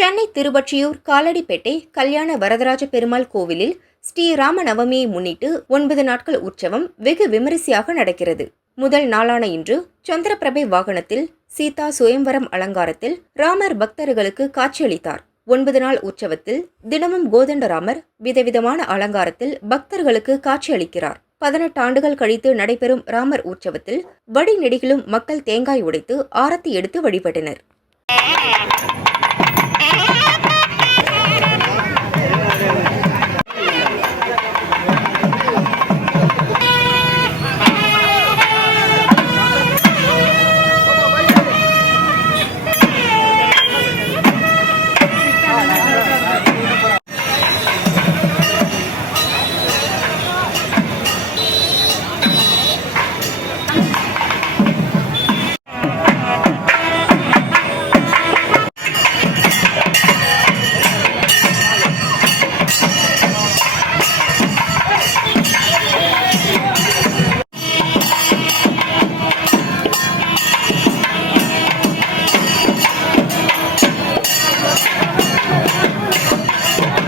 சென்னை திருவொற்றியூர் காலடிப்பேட்டை கல்யாண வரதராஜ பெருமாள் கோவிலில் ஸ்ரீராம நவமியை முன்னிட்டு 9 நாட்கள் உற்சவம் வெகு விமரிசையாக நடக்கிறது. முதல் நாளான இன்று சந்திரபிரபை வாகனத்தில் சீதா சுயம்வரம் அலங்காரத்தில் ராமர் பக்தர்களுக்கு காட்சியளித்தார். 9 நாள் உற்சவத்தில் தினமும் கோதண்டராமர் விதவிதமான அலங்காரத்தில் பக்தர்களுக்கு காட்சியளிக்கிறார். 18 ஆண்டுகள் கழித்து நடைபெறும் ராமர் உற்சவத்தில் வடி நெடுகிலும் மக்கள் தேங்காய் உடைத்து ஆரத்தி எடுத்து வழிபட்டனர்.